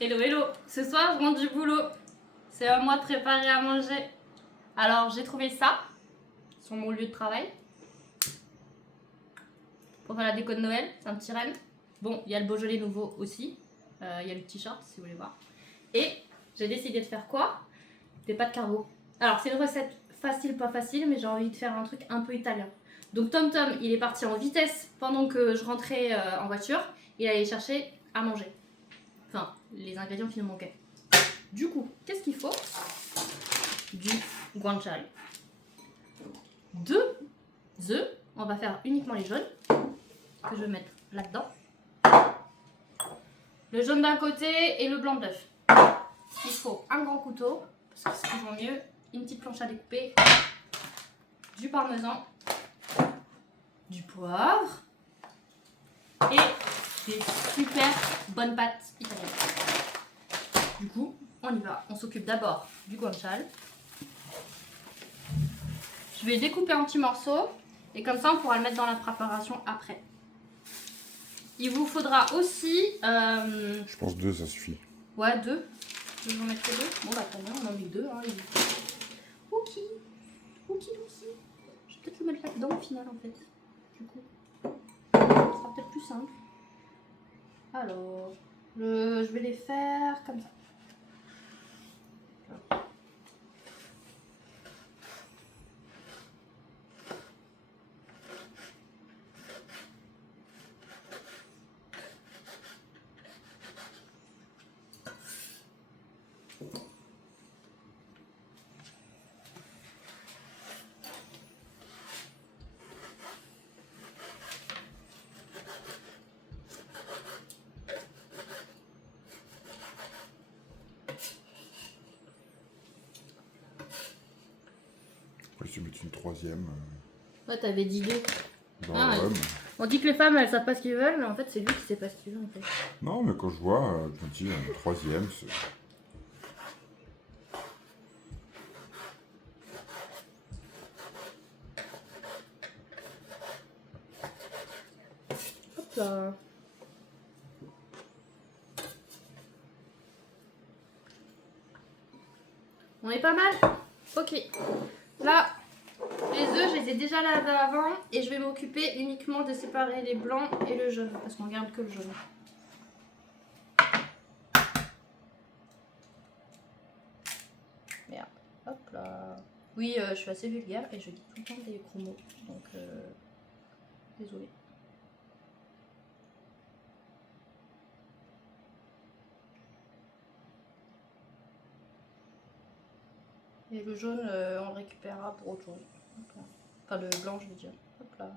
Hello, hello. Ce soir, je rentre du boulot. C'est à moi de préparer à manger. Alors, j'ai trouvé ça sur mon lieu de travail. Pour faire la déco de Noël, c'est un petit renne. Bon, il y a le Beaujolais nouveau aussi. Il y a le t-shirt si vous voulez voir. Et j'ai décidé de faire quoi? Des pâtes carbo. Alors, c'est une recette facile, pas facile, mais j'ai envie de faire un truc un peu italien. Donc, Tom Tom, il est parti en vitesse pendant que je rentrais en voiture. Il allait chercher à manger. Enfin, les ingrédients qui nous manquaient. Du coup, qu'est-ce qu'il faut? Du guanciale. 2 œufs. On va faire uniquement les jaunes. Que je vais mettre là-dedans. Le jaune d'un côté et le blanc d'œuf. Il faut un grand couteau, parce que c'est toujours mieux. Une petite planche à découper. Du parmesan. Du poivre. Et des super bonnes pâtes italiennes. Du coup, on y va. On s'occupe d'abord du guanciale. Je vais découper en petits morceaux et comme ça on pourra le mettre dans la préparation après. Il vous faudra aussi... Je pense 2 ça suffit. Ouais, 2. Je vais en mettre 2. Bon bah très bien, on en met 2. Hein, ok. Ok. Je vais peut-être le mettre là-dedans au final en fait. Du coup. Ce sera peut-être plus simple. Alors, je vais les faire comme ça. Après, tu mets une troisième. Ouais, t'avais dit 2. Dans Ah, le rhum. On dit que les femmes elles savent pas ce qu'ils veulent, mais en fait c'est lui qui sait pas ce qu'il veut en fait. Non, mais quand je vois, je me dis une troisième. Hop là. On est pas mal? Ok. Là, les œufs, je les ai déjà lavés avant et je vais m'occuper uniquement de séparer les blancs et le jaune parce qu'on garde que le jaune. Merde. Hop là. Oui, je suis assez vulgaire et je dis tout le temps des gros mots. Donc, désolée. Et le jaune, on le récupérera pour autre chose. Hop là. Enfin, le blanc, je veux dire. Hop là.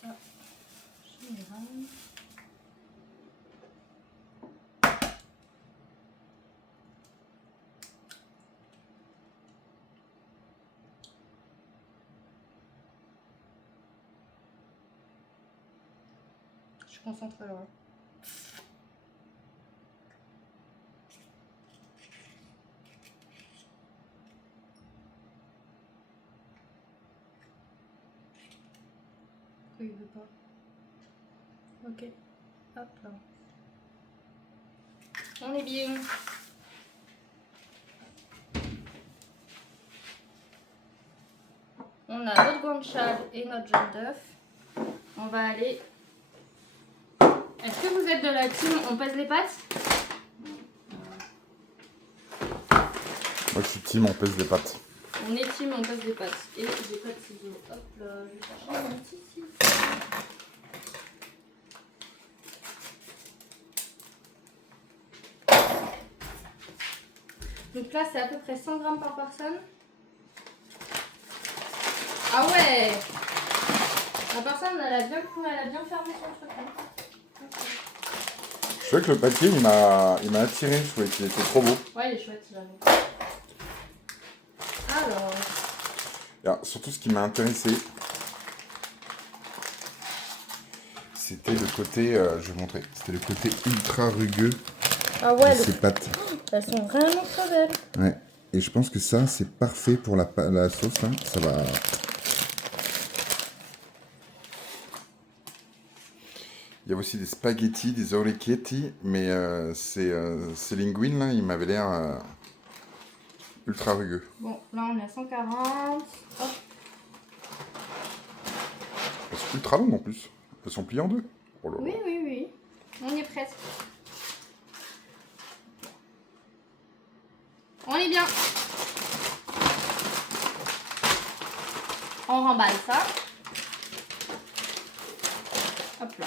Ça, général. Je suis concentrée là. Il veut pas. Ok. Hop là. On est bien. On a notre guanciale et notre jaune d'œuf. On va aller... Est-ce que vous êtes de la team on pèse les pâtes? Moi, je suis team, on pèse les pâtes. On est team on pèse les pâtes. Et j'ai pas de ciseaux. Hop là, je vais chercher mon petit ciseau. Donc là, c'est à peu près 100 grammes par personne. Ah ouais! La personne, elle a bien fermé son truc. Hein. Okay. Je sais que le papier, il m'a attiré. Je trouvais qu'il était trop beau. Ouais, il est chouette, j'avoue. Alors... Alors, surtout, ce qui m'a intéressé, c'était le côté, je vais vous montrer, c'était le côté ultra rugueux de ces pâtes. Elles sont vraiment très belles. Ouais. Et je pense que ça, c'est parfait pour la sauce. Hein. Ça va... Il y a aussi des spaghettis, des orecchietti, mais ces linguines là, ils m'avaient l'air ultra rugueux. Bon, là on est à 140. Hop. Elles sont ultra longues en plus. Elles sont pliées en deux. Oh là là. Oui, oui, oui. On y est presque. On est bien. On remballe ça. Hop là.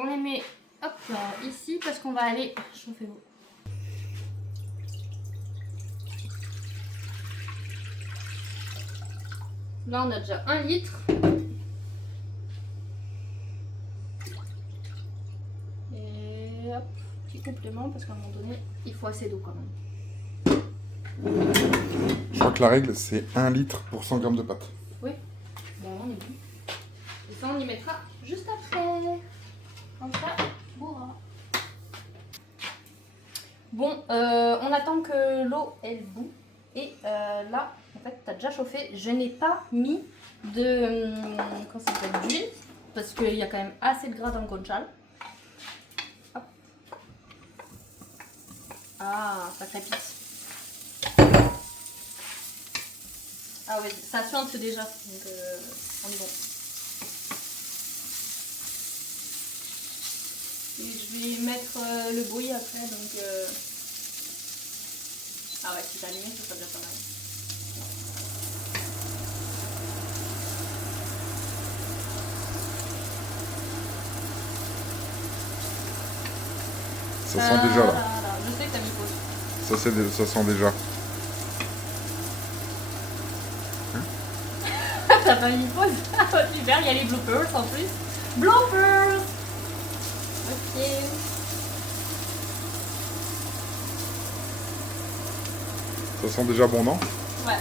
On les met hop là, ici parce qu'on va aller chauffer l'eau. Là on a déjà 1 litre. Et hop, petit complément parce qu'à un moment donné, il faut assez d'eau quand même. Je crois que la règle c'est 1 litre pour 100 grammes de pâte. Oui, bon on est bon. Et ça on y mettra juste après. Comme ça, bourra. Bon, on attend que l'eau elle bout. Et là, en fait, tu as déjà chauffé. Je n'ai pas mis de d'huile parce qu'il y a quand même assez de gras dans le guanciale. Hop. Ah, ça crépite. Ah oui, ça suinte déjà, donc on est bon. Et je vais mettre le bruit après, donc... Ah ouais, si t'as allumé, ça serait déjà pas mal. Ça sent déjà là. Je sais que t'as mis pause. Ça sent déjà. T'as pas mis pause. Super, il y a les bloopers en plus. Bloopers. Ok. Ça sent déjà bon, non? Ouais.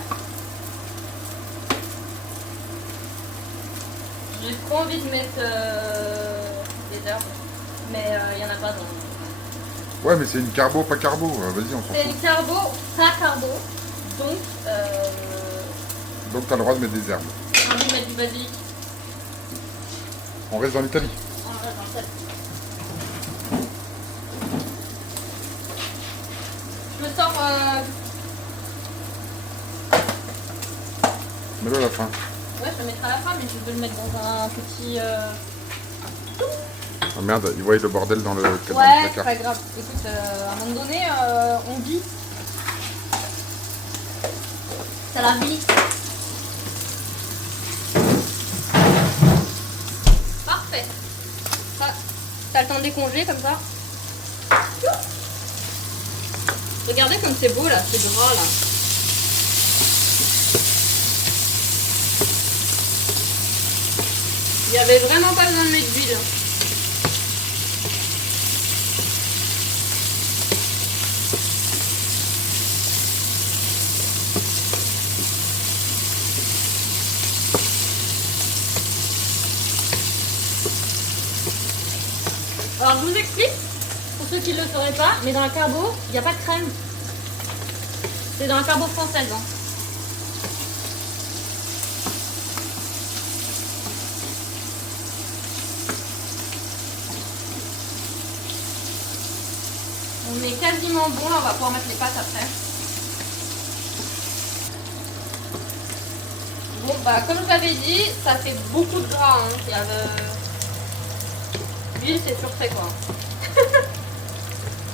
J'ai trop envie de mettre des herbes, mais il n'y en a pas dans... Ouais, mais c'est une carbo, pas carbo. Vas-y, on s'en C'est fout. une carbo, pas carbo. Donc, Donc t'as le droit de mettre des herbes. j'ai envie de mettre du basilic. On reste dans l'Italie. On reste dans le sel. Je me sors... Mets-le à la fin. Ouais, je le mettrai à la fin, mais je veux le mettre dans un petit... Oh merde, ils voient le bordel dans le Ouais, c'est placard. pas grave. Écoute, à un moment donné, on vit. C'est la vie. Parfait. T'as le temps de décongeler comme ça. Regardez comme c'est beau là, c'est gras là. Il n'y avait vraiment pas besoin de mettre d'huile. Alors je vous explique, pour ceux qui ne le sauraient pas, mais dans la carbo, il n'y a pas de crème. C'est dans la carbo française. Hein. On est quasiment bon, là on va pouvoir mettre les pâtes après. Bon bah comme je l'avais dit, ça fait beaucoup de gras. Hein. Il y a l'huile c'est surfait quoi.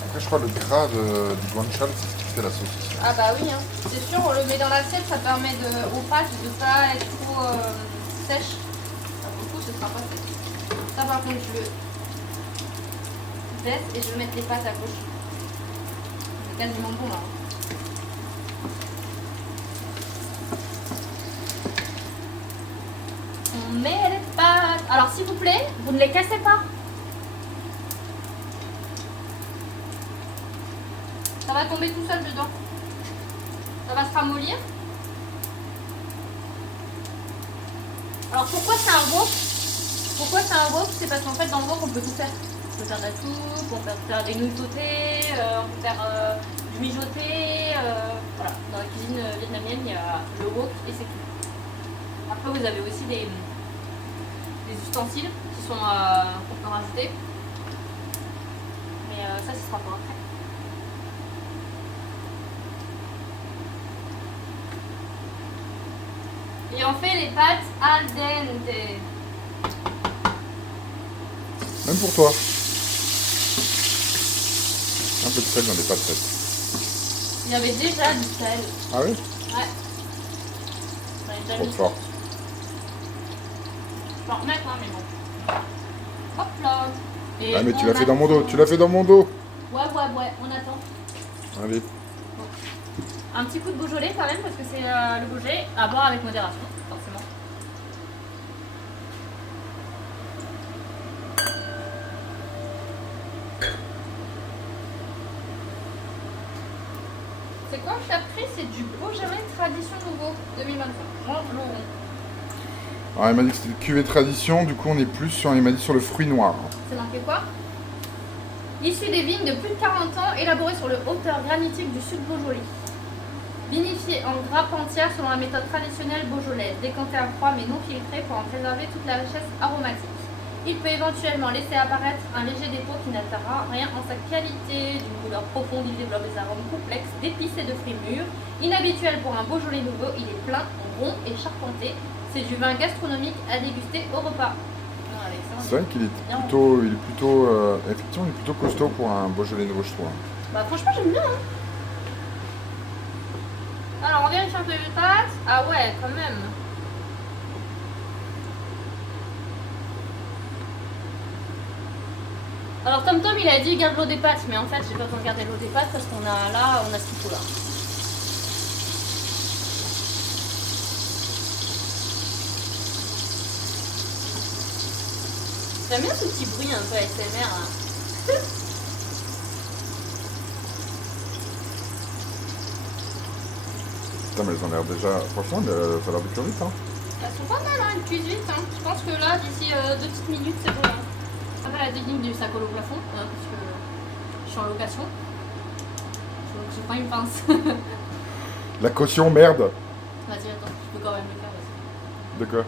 Après je crois le gras du guanciale c'est ce qui fait la sauce. Ah bah oui, hein. C'est sûr, on le met dans l'assiette, ça permet aux pâtes de ne pas être trop sèches. Du coup ce sera pas sec. Ça par contre je le baisse et je vais mettre les pâtes à gauche. C'est quasiment bon là. On met les pâtes. Alors s'il vous plaît, vous ne les cassez pas. Ça va tomber tout seul dedans. Ça va se ramollir. Alors pourquoi c'est un wok? Pourquoi c'est un wok? C'est parce qu'en fait dans le wok on peut tout faire. On peut faire de la soupe, on peut faire des nouilles sautées, on peut faire du mijoté. Voilà. Dans la cuisine vietnamienne il y a le wok et c'est tout. Après, vous avez aussi des ustensiles qui sont qu'on peut rajouter. Mais ça, ce sera pour après. Et on fait les pâtes al dente. Même pour toi. Un peu de sel dans les pâtes faites. Il y avait déjà du sel. Ah oui? Ouais. J'en ai déjà Trop mis. fort. Je peux en remettre, hein, mais bon. Hop là. Et Ah mais tu on l'as fait dans mon dos, attend. tu l'as fait dans mon dos. Ouais, on attend. Allez. Un petit coup de Beaujolais quand même, parce que c'est le Beaujolais à boire avec modération, forcément. C'est quoi que t'as pris? C'est du Beaujolais Tradition Nouveau 2025. Jean Laurent. Alors il m'a dit que c'était cuvée tradition, du coup on est plus sur, il m'a dit sur le fruit noir. C'est marqué quoi? Issu des vignes de plus de 40 ans, élaboré sur le hauteur granitique du sud Beaujolais. Vinifié en grappe entière selon la méthode traditionnelle beaujolaise, décanté à froid mais non filtré pour en préserver toute la richesse aromatique. Il peut éventuellement laisser apparaître un léger dépôt qui n'altérera rien en sa qualité. D'une couleur profonde, il développe des arômes complexes d'épices et de fruits mûrs. Inhabituel pour un Beaujolais nouveau, il est plein, rond et charpenté. C'est du vin gastronomique à déguster au repas. C'est vrai qu'il est plutôt, effectivement, il est plutôt costaud pour un Beaujolais nouveau, je trouve. Bah franchement j'aime bien. Hein. Alors on vérifie un peu les pâtes. Ah ouais, quand même. Alors Tom il a dit garde l'eau des pâtes, mais en fait j'ai pas besoin de garder l'eau des pâtes parce qu'on a là, on a ce qu'il faut là. J'aime bien ce petit bruit un peu ASMR. Hein. Putain mais elles ont l'air déjà, franchement ça a l'air de cuire vite hein. Elles sont pas mal, hein, elles cuisent vite. Hein. Je pense que là d'ici 2 petites minutes c'est bon. Hein. Après la technique du sac au plafond, parce que je suis en location. Donc je prends une pince. La caution, merde. Vas-y attends, je peux quand même le faire. Vas-y. De quoi?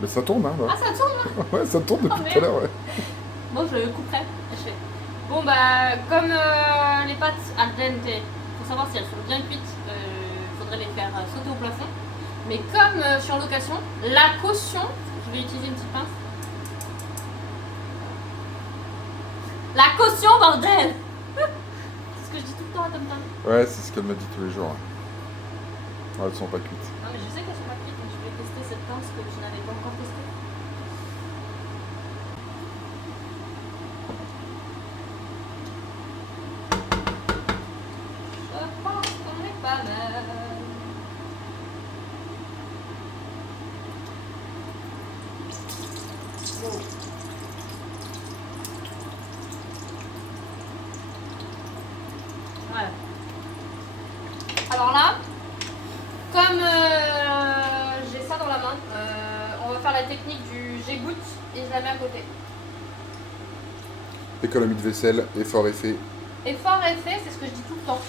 Mais ça tourne hein là. Ah ça tourne hein. Ouais ça tourne depuis Oh, tout à l'heure ouais. Bon je le couperai. Je fais. Bon bah comme les pâtes al dente, pour savoir si elles sont bien cuites, il faudrait les faire sauter au plafond. Mais comme je suis en location, la caution, je vais utiliser une petite pince. La caution bordel. C'est ce que je dis tout le temps à Tom Tom. Ouais c'est ce qu'elle me dit tous les jours. Ouais, elles sont pas cuites. Non mais je sais qu'elles sont pas cuites, donc je vais tester cette pince que je n'avais pas encore testée. Je pense qu'on est pas mal. Wow. Ouais. Alors là, comme j'ai ça dans la main, on va faire la technique du j'égoutte et je la mets à côté. Économie de vaisselle, effort est fait. Effort est fait, c'est ce que je dis tout le temps.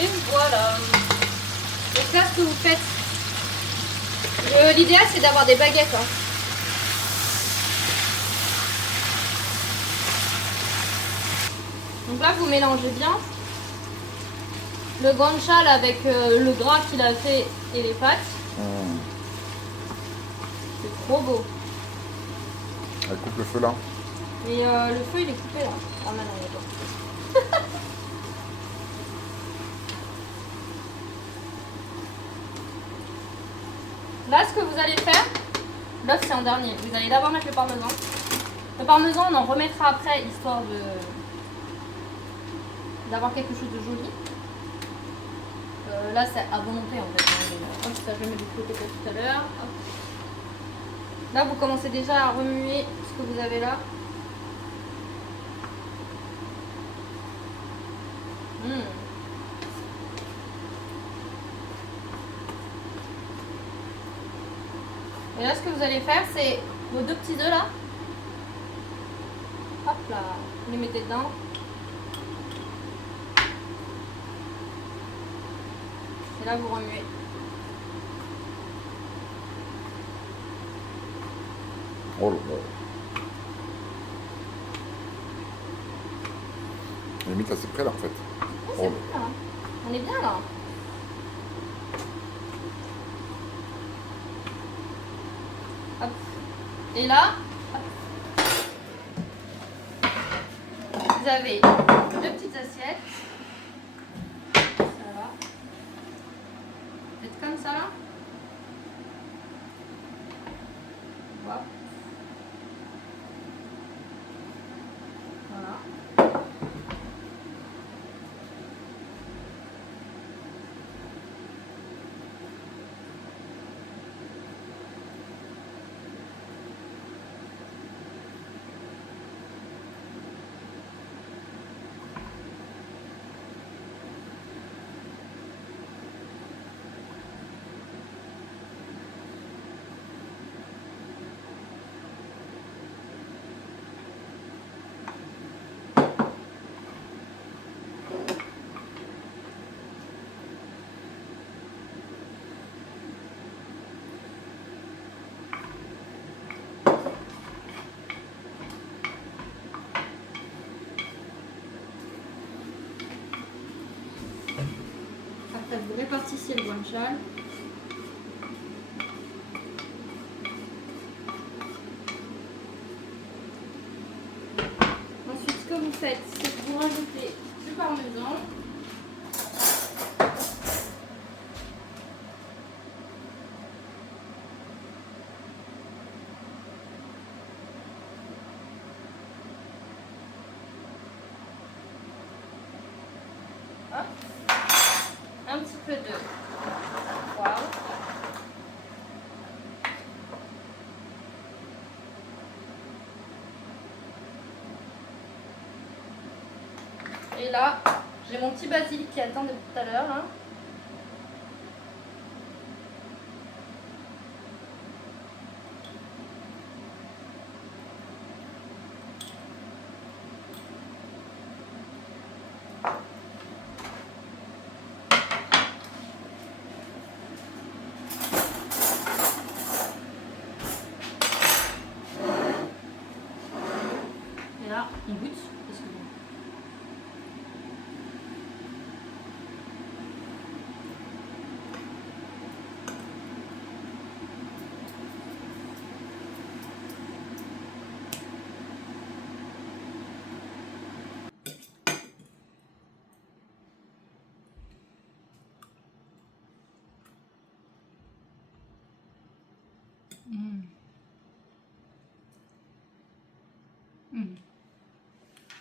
Et voilà. Donc là, ce que vous faites, l'idéal c'est d'avoir des baguettes. Hein. Donc là, vous mélangez bien le guanciale avec le gras qu'il a fait et les pâtes. C'est trop beau. Elle coupe le feu là. Et le feu il est coupé là. Ah mais non, il est pas. Là, ce que vous allez faire, l'œuf c'est en dernier. Vous allez d'abord mettre le parmesan. Le parmesan, on en remettra après, histoire d'avoir quelque chose de joli. Là, c'est à volonté en fait. Hein, hop, ça, je vais mettre du côté tout à l'heure. Là, vous commencez déjà à remuer ce que vous avez là. Et là, ce que vous allez faire, c'est vos 2 petits œufs là. Hop là, vous les mettez dedans. Et là, vous remuez. Oh là là. Limite, là, c'est prêt, là, en fait. Oh, c'est bien, hein. On est bien là. Hop. Et là, hop. Vous avez 2 petites assiettes. Ça va. Faites comme ça là. Hop. Voilà. Après, vous répartissez le guanciale. Ensuite, ce que vous faites, c'est que vous rajoutez du parmesan. Hop. Un petit peu de poivre. Et là, j'ai mon petit basilic qui attend depuis tout à l'heure. Hein. Et là, on goûte. Parce que bon.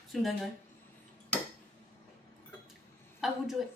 C'est une dinguerie. À vous de jouer.